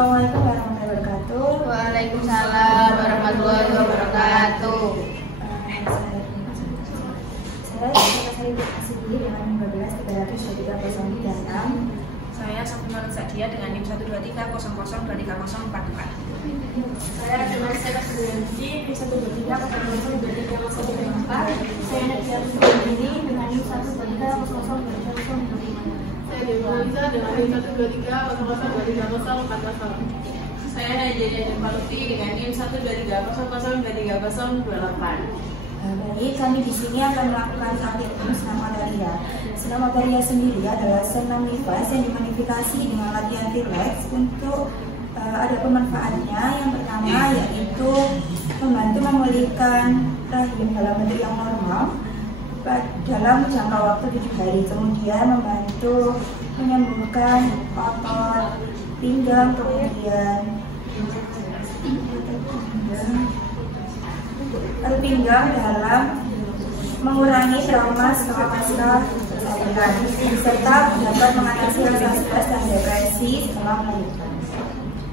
Assalamualaikum warahmatullahi wabarakatuh. Waalaikumsalam warahmatullahi wabarakatuh. Saya dengan NIM 12-323-036. Saya Safinul Sadia dengan NIM 123-00-23044. Saya dengan Seta Sudaryanti NIM 123-00-23044. Saya Nadia Sudaryanti dengan NIM 123-00-23045. Saya Dewa Lisa dengan NIM 123-00-23040. Saya Nadia Jempalti dengan NIM 123-00-23028. Baik, kami di sini akan melakukan update senam Mataria. Senam Mataria sendiri adalah senam nifas yang dimodifikasi dengan latihan relax untuk ada pemanfaatnya. Yang pertama yaitu membantu memulihkan rahim dalam bentuk yang normal dalam jangka waktu 7 hari. Kemudian membantu menyembuhkan otot pinggang, kemudian pinggang dalam mengurangi trauma setelah pasca kelahiran, serta dapat mengatasi rasa stres dan depresi setelah melahirkan.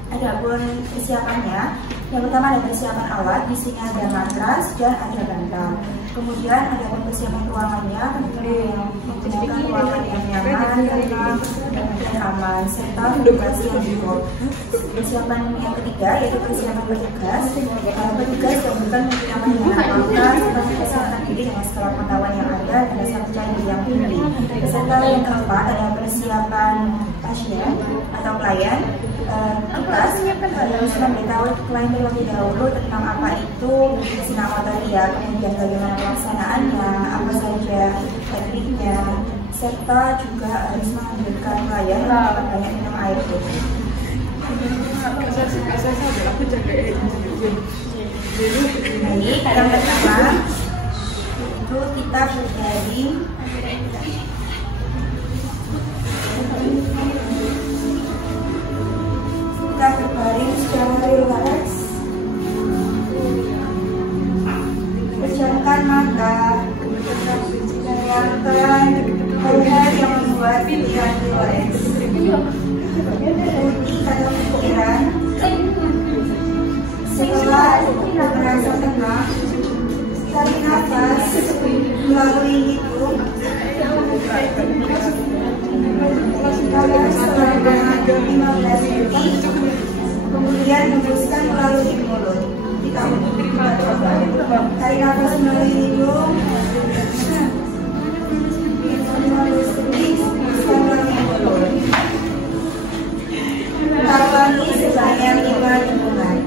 Adapun persiapannya, yang pertama ada persiapan alat, di sini ada matras dan ada bantal. Kemudian ada persiapan ruangannya, yang menggunakan ruangan yang nyaman, tenang, dan aman, serta ventilasi yang cukup. Persiapan yang ketiga yaitu persiapan petugas. Petugas yang bukan menggunakan alat seperti kesehatan diri dengan skala pengetahuan yang ada dan dasar percaya diri yang tinggi. Beserta yang keempat ada persiapan pasien atau klien. Kita harus memberitahu klien terlebih dahulu tentang apa itu senam Mataria, kemudian bagaimana pelaksanaannya, apa saja tekniknya, serta juga harus menganjurkan klien untuk banyak minum air putih. Jadi yang pertama itu kita berbaring secara relax, pejamkan mata, bayangkan hal-hal yang membuat pikiran relax, ikuti kata pikiran. Setelah merasa tenang, tarik nafas melalui hidung selama 15 detik, kemudian hembuskan melalui mulut. Kita coba tarik nafas melalui hidung 15 detik, hembuskan melalui mulut. Kita ulangi sebanyak 5 hitungan.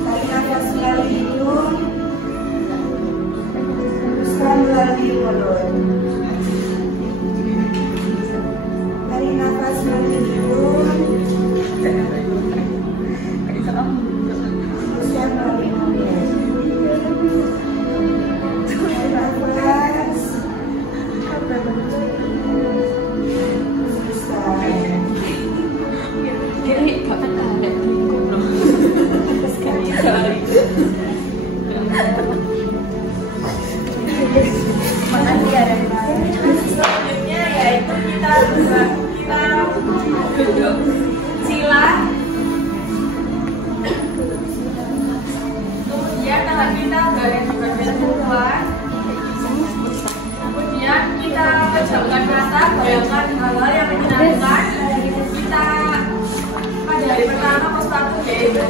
Tarik nafas melalui hidung, hembuskan melalui mulut. Tarik nafas melalui hidung, hembuskan melalui mulut. Tarik nafas, Selanjutnya yaitu kita duduk sila, kemudian tangan kita balik ke bagian bawah, kemudian kita pejamkan mata, bayangkan hal-hal yang menyenangkan. Kita pada hari pertama postatu yaitu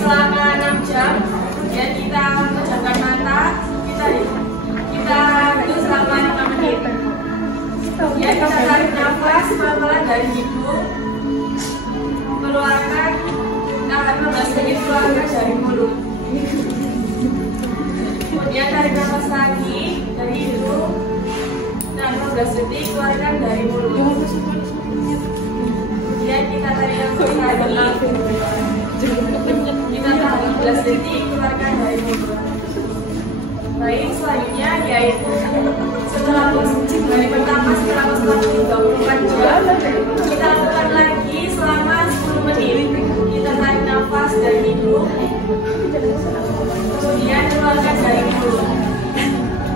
selama 6 jam, kemudian kita pejamkan mata, kita duduk selama 5 menit. Ya, kita tarik nafas pelan-pelan dari hidung, keluarkan, tahan 15 menit, keluarkan dari mulut. Kemudian tarik nafas lagi dari hidung, tahan 15 detik, keluarkan dari mulut. Kemudian kita tarik nafas lagi, kita tahan 15 detik, keluarkan dari mulut. Baik, selanjutnya yaitu setelah hari pertama setelah postatu 24 jam, kita lakukan lagi selama 10 menit. Kita tarik nafas dari hidung, kemudian keluarkan dari mulut.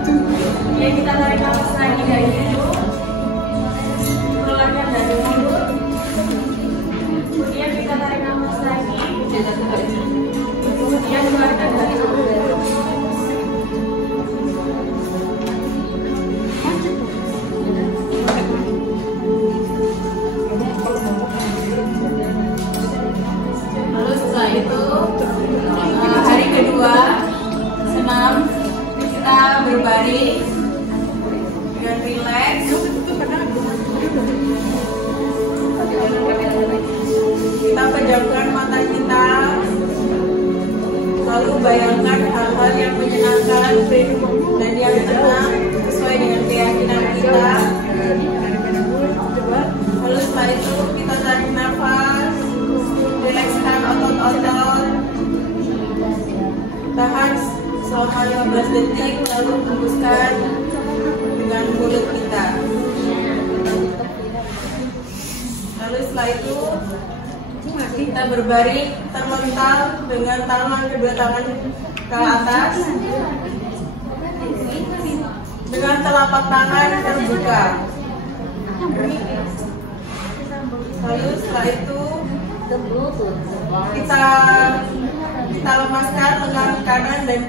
Kemudian kita tarik nafas lagi dari hidung, keluarkan dari mulut. Kemudian kita tarik itu kita tarik nafas, rilekskan otot-otot, tahan selama 15 detik, lalu hembuskan dengan mulut kita. Lalu setelah itu kita berbaring termental dengan kedua tangan ke atas, dengan telapak tangan terbuka. Lalu setelah itu kita lemaskan lengan kanan dan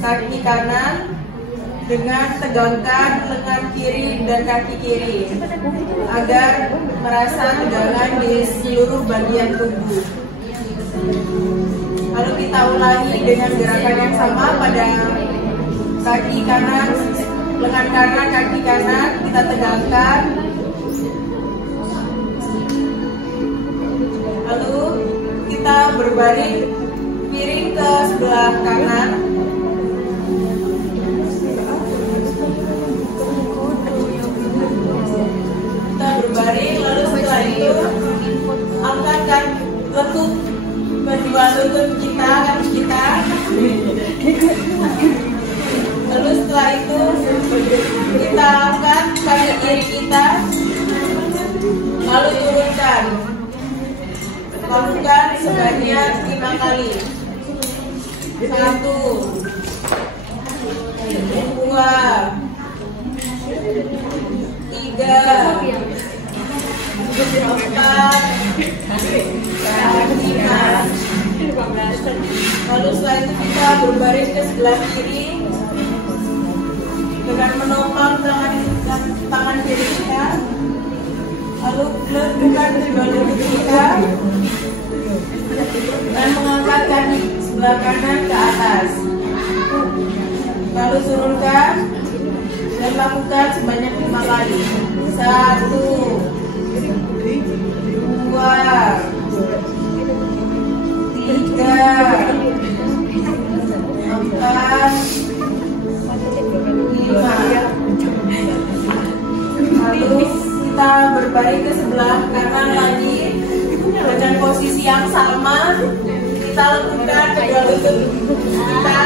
kaki kanan dengan tegangkan lengan kiri dan kaki kiri agar merasa tegangan di seluruh bagian tubuh. Lalu kita ulangi dengan gerakan yang sama pada kaki kanan, lengan kanan, kaki kanan kita tegangkan. Lalu kita berbaring miring ke sebelah kanan. Kita berbaring, lalu setelah itu angkatkan lutut, kedua lutut kita, kaki kita. Lalu setelah itu kita angkat kaki kiri kita, lalu turunkan. Lakukan sebanyak 5 kali. 1, 2, 3, 4, 5. Lalu setelah itu kita berbaring ke sebelah kiri dengan menopang tangan kiri kita. Lalu letakkan kedua lutut kita dan mengangkat kaki sebelah kanan ke atas. Lalu turunkan dan lakukan sebanyak 5 kali. 1, 2, 3, 4, 5. Lalu kita berbaring ke sebelah kanan lagi dengan posisi yang sama. Kita lakukan kedua lutut kita,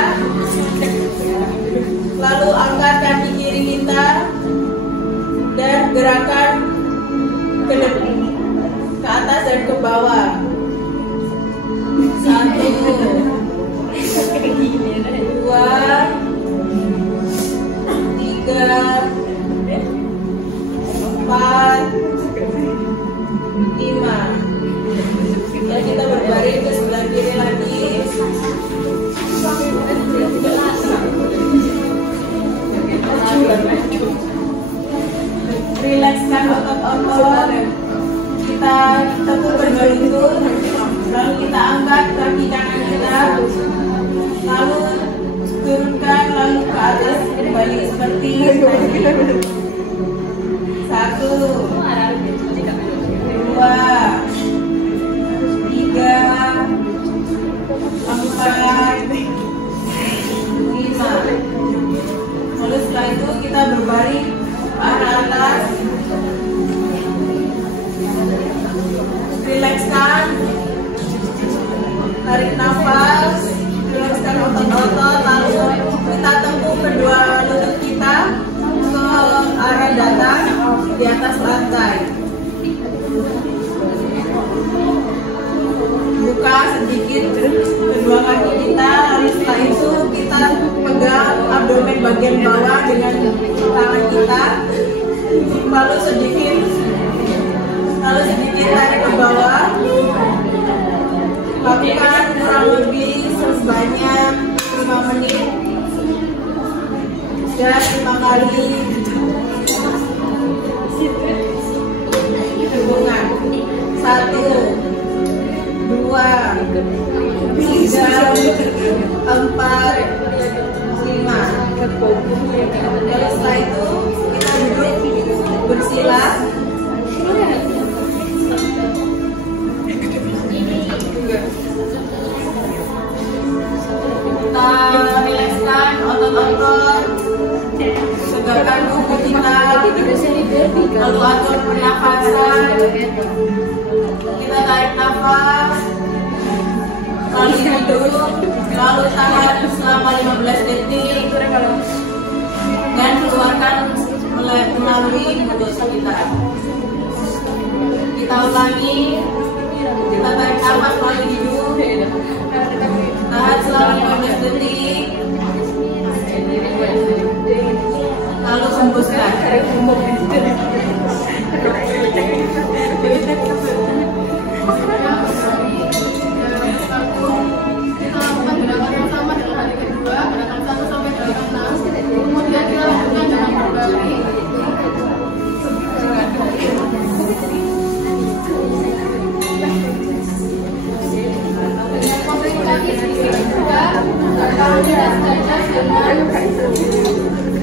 lalu angkat kaki kiri kita dan gerakan ke atas dan ke bawah. 1, 2, 3, 4, 5. Dan kita berbaring ke sebelah kiri lagi. Rilekskan otot-otot. Kita tekuk kedua lutut. Lalu kita angkat kaki kanan kita. Lalu turunkan, lalu ke atas kembali seperti tadi. 1, 2, 3, 4, 5. Lalu setelah itu kita berbaring ke arah atas. Rilekskan, tarik nafas, rilekskan otot-otot. Lalu kita tepuk kedua lutut kita ke arah datar di atas lantai. Buka sedikit kedua kaki kita, lalu setelah itu kita pegang abdomen bagian bawah dengan tangan kita, lalu sedikit tarik ke bawah. Lakukan kurang lebih sebanyak 5 menit dan 5 kali hubungan. 1, 2, 3, 4, 5. Lalu setelah itu kita duduk bersila. Kita rilekskan otot-otot, tegakkan tubuh kita. lalu atur pernafasan. Kita tarik nafas, lalu duduk, lalu tahan selama 15 detik dan keluarkan melalui mulut kita. Kita ulangi, kita tarik nafas lalu duduk, tahan selama 15 detik, lalu hembuskan.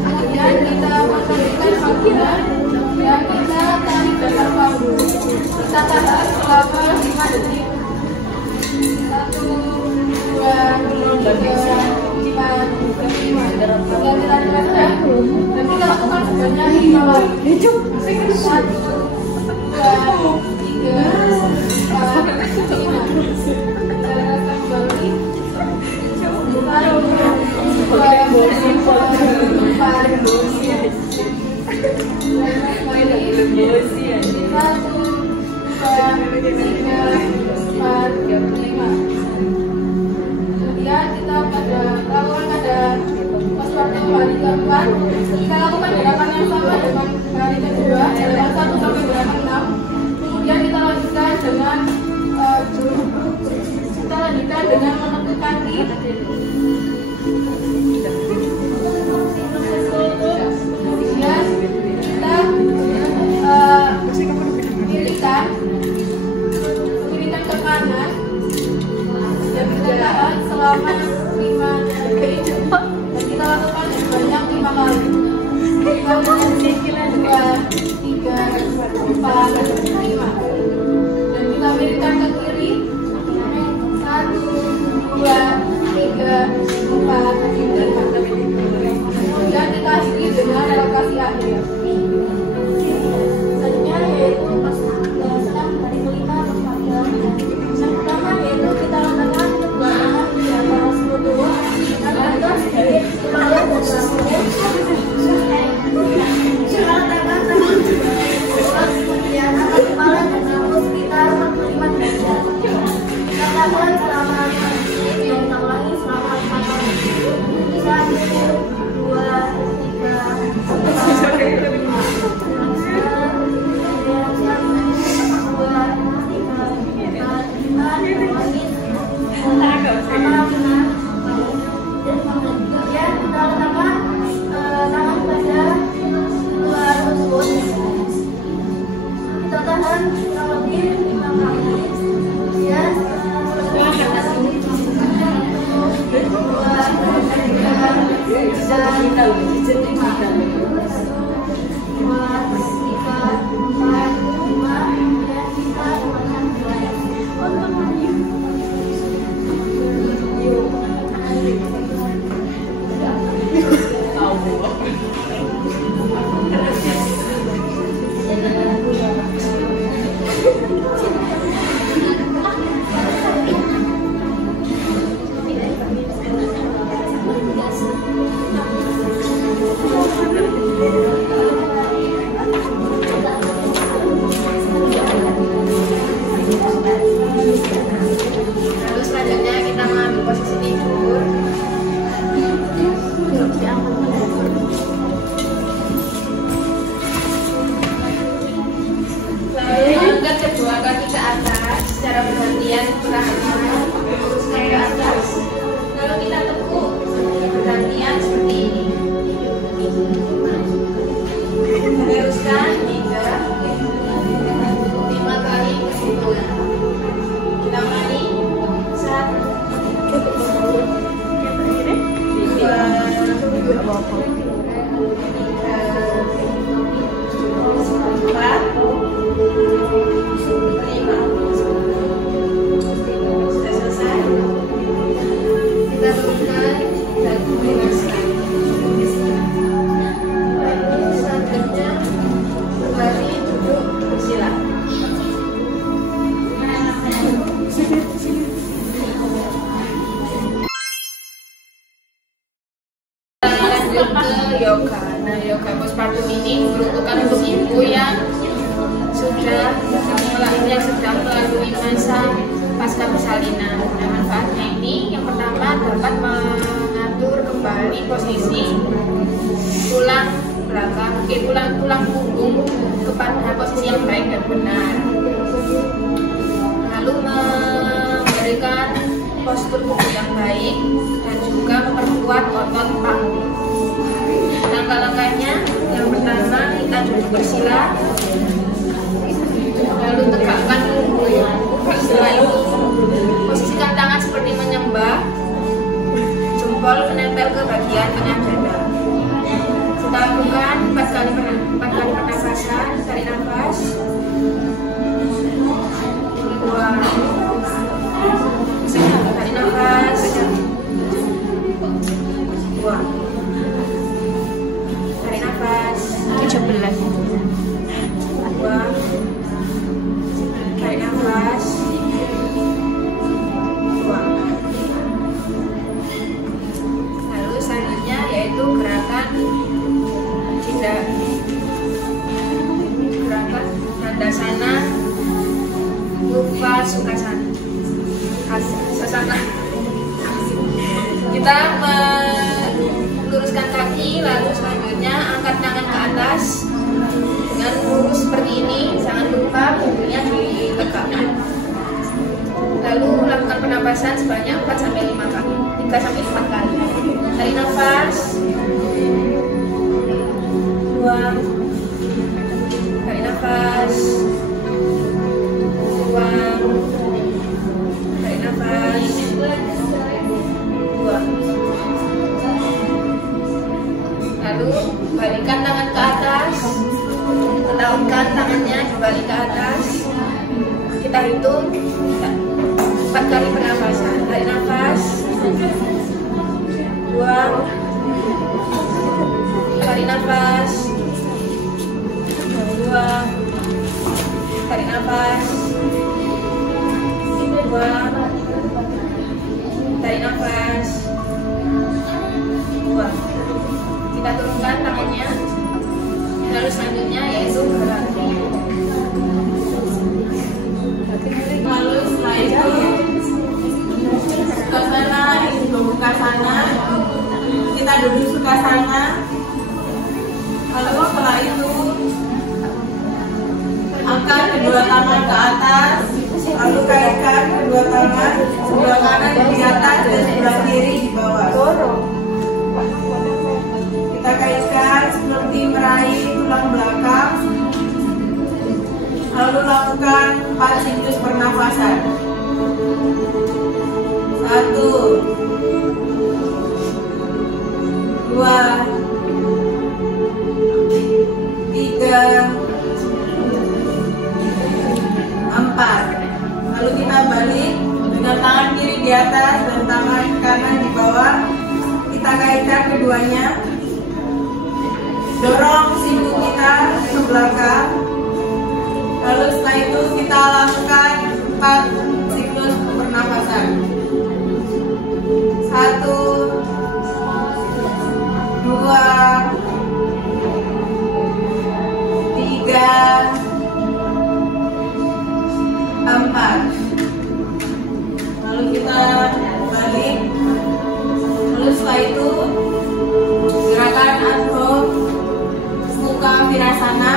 Kemudian kita menggunakan bagian dan kita tarik dasar paru. Kita tahan selama 5 detik. 1, 2, 3, 4, 5. Kemudian kita lepaskan dan kita lakukan sebanyak 5 kali. 1, 2, 3, 4, 5. Kita lepaskan kembali. 1, 2, 3, 4, 5. Kemudian kita pada pas waktu hari keempat kita lakukan gerakan yang sama dengan hari kedua dalam 1 sampai gerakan 6. Kemudian kita lanjutkan dengan menekuk kaki. Kemudian kita miringkan ke kanan dan kita tahan selama 5 detik dan kita lakukan sebanyak 5 kali. 1, 2, 3, 4, 5 dan kita miringkan ke kiri. 1, 2, 3, 4, 5. Kemudian kita akhiri dengan relokasi akhir. Selanjutnya yaitu senam hari kelima pasca. Yang pertama yaitu kita lakukan gerakan di antara 10 dulu dan atas sedikit kepala dan kemudian angkat kepala dan nafas sekitar 45 derajat. Kita lakukan selama 5 menit dan kita ulangi selama 5 kali. 1, 2, 3, 4, 1, yang sedang melalui masa pasca persalinan. Nah, manfaatnya ini yang pertama dapat mengatur kembali posisi tulang belakang, tulang punggung kepada posisi yang baik dan benar. Lalu memberikan postur tubuh yang baik dan juga memperkuat otot panggung. Langkah-langkahnya, yang pertama kita duduk bersila, lalu tegakkan tubuh. Setelah itu posisikan tangan seperti menyembah, jempol menempel ke bagian tengah dada. Kita lakukan 4 kali pernafasan. Tarik nafas, buang, tarik nafas, buang, tarik nafas, 17, buang, tarik nafas, buang. Lalu selanjutnya yaitu gerakan Dandasana Upasukasana. Kita meluruskan kaki, lalu selanjutnya angkat tangan ke atas dengan lurus seperti ini. Jangan lupa punggungnya ditegakkan. Lalu lakukan pernapasan sebanyak 4-5 kali, 3-4 kali. Tarik nafas, buang, tarik nafas, buang, tarik nafas, buang. Lalu balikkan tangan ke atas, letakkan tangannya dibalik ke atas. Kita hitung 4 kali pernapasan. Tarik nafas, buang, tarik nafas, buang, tarik nafas, buang, tarik nafas, buang. Kita turunkan tangannya. Lalu selanjutnya yaitu berhenti. Lalu setelah itu Sukhasana Indobukasana, kita duduk Sukhasana. Lalu setelah itu angkat kedua tangan ke atas, lalu kaitkan kedua tangan, sebelah kanan di atas dan sebelah kiri di bawah. Kita kaitkan seperti meraih tulang belakang. Lalu lakukan 4 siklus pernafasan. 1, 2, 3, 4. Lalu kita balik dengan tangan kiri di atas dan tangan kanan di bawah. Kita kaitkan keduanya. Dorong siku kita ke belakang. Lalu setelah itu kita lakukan 4 siklus pernafasan. 1, 2, 3, 4. Lalu kita balik. Lalu setelah itu gerakan Adho Mukha Virasana.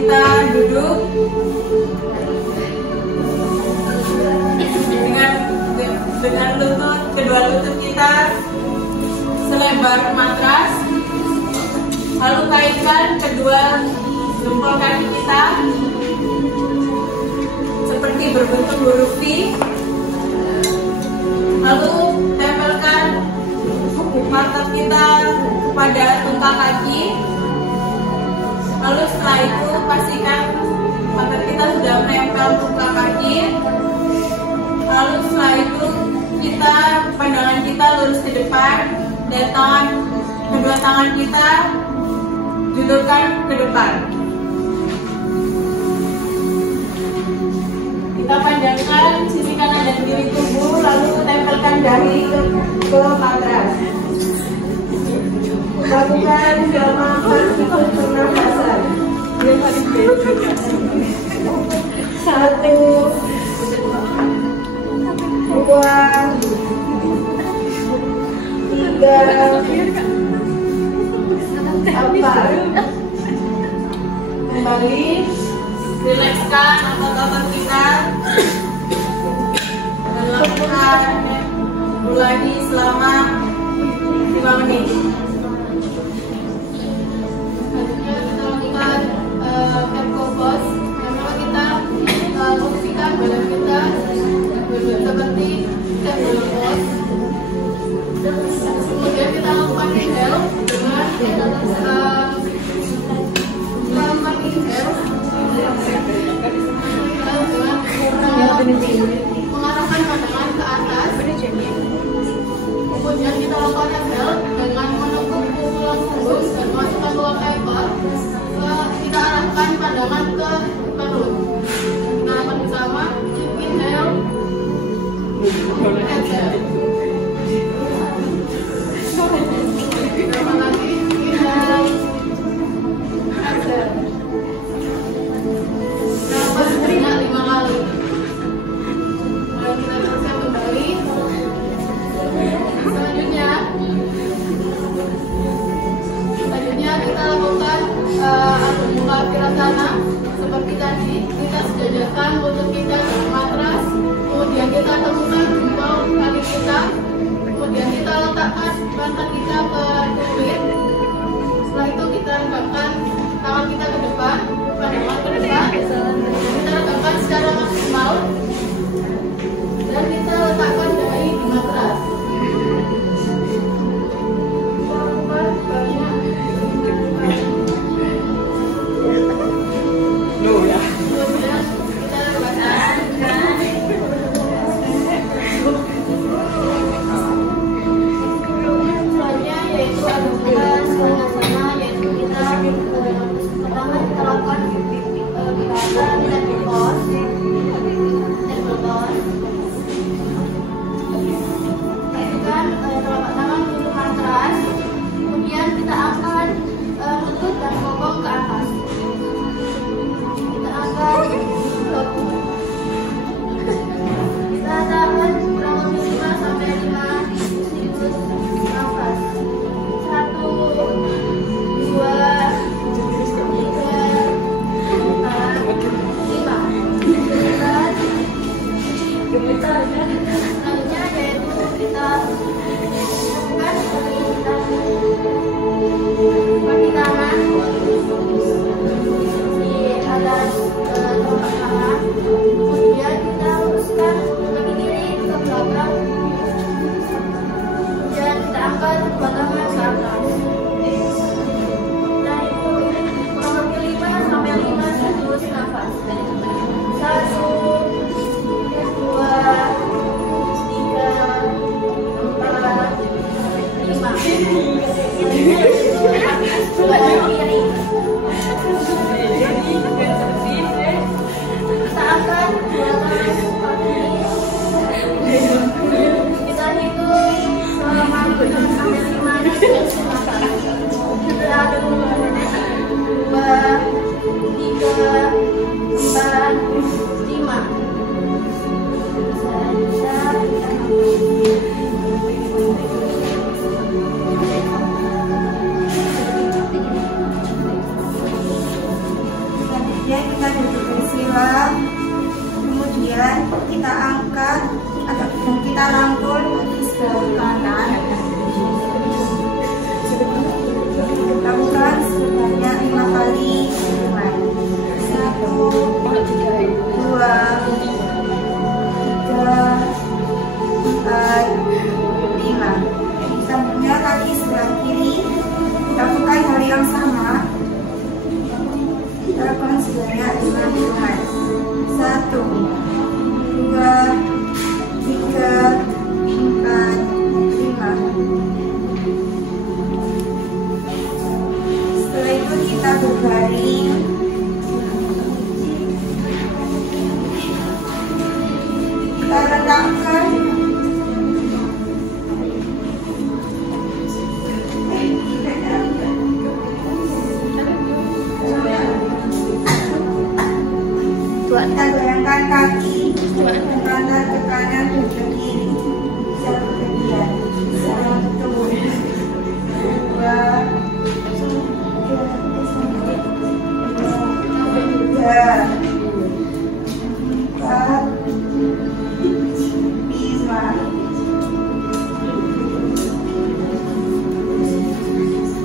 Kita duduk dengan lutut, kedua lutut kita selebar matras. Lalu kaitkan kedua jempol kaki kita seperti berbentuk huruf V. Lalu tempelkan mata kita pada tungkak kaki. Lalu setelah itu pastikan mata kita sudah menempel tungkak kaki. Lalu setelah itu pandangan kita lurus ke depan dan kedua tangan kita julurkan ke depan. Kita panjangkan sisi kanan dan kiri tubuh, lalu tempelkan dahi ke matras. Lakukan selama 4 siklus pernafasan. Satu, dua, tiga, empat. Kembali rilekskan otot-otot kita dan lakukan ulangi selama 5 menit. Selanjutnya kita lakukan tempo pose. Memang kita posisikan badan kita seperti tempo pose. Kemudian kita lakukan inhale dengan mengarahkan pandangan ke atas. Kemudian kita lakukan exhale dengan menekuk tulang punggung dan masukkan tulang ekor. Kita arahkan pandangan ke perut. Kita lakukan bersama. Inhale, exhale. Kita lagi. Inhale, exhale. Lakukan sebanyak 5 kali. Lalu kita selesai kembali. Selanjutnya kita lakukan Adho Virasana. Seperti tadi, kita sejajarkan lutut kita dengan matras. Kemudian kita temukan jempol kaki kita. Kemudian kita letakkan pantat kita ke tumit. Setelah itu kita regangkan tangan kita ke depan, pandangan ke depan. Kita regangkan secara maksimal dan kita letakkan dahi di matras. Kemudian kita angkat atau kita rangkul di sebelah kanan. Lakukan sebanyak 5 kali. 1, 2, 3, 4, 5. Selanjutnya kaki sebelah kiri. Lakukan hal yang sama. Kita lakukan sebanyak 5 hitungan. 1, 2, 3, 4, 5. Setelah itu kita berbaring. Kita letakkan Kita goyangkan kaki ke kanan, ke kanan, ke kiri. Satu bagian. Satu, dua, tiga, empat, lima.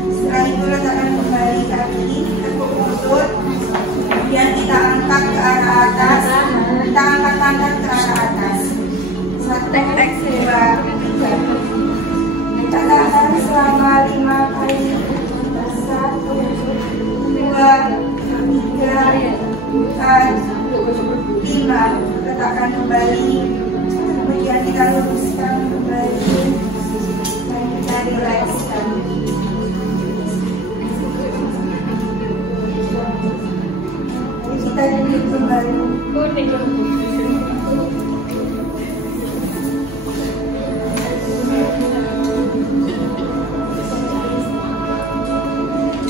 Setelah itu letakkan kembali kaki, tekuk lutut, kemudian kita angkat ke arah atas, kita angkat tangan ke arah atas. 1, 2, 3. Kita tahan selama 5 kali. 1, 2, 3, 4, 5. Letakkan kembali, kemudian kita luruskan kembali dan kita rilekskan. Kita duduk kembali.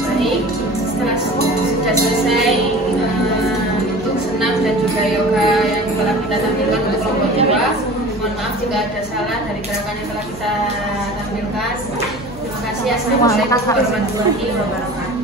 Baik, setelah sudah selesai untuk senam dan juga yoga yang telah kita tampilkan untuk kelompok jiwa. Mohon maaf jika ada salah dari gerakan yang telah kita tampilkan. Terima kasih. Assalamualaikum warahmatullahi wabarakatuh.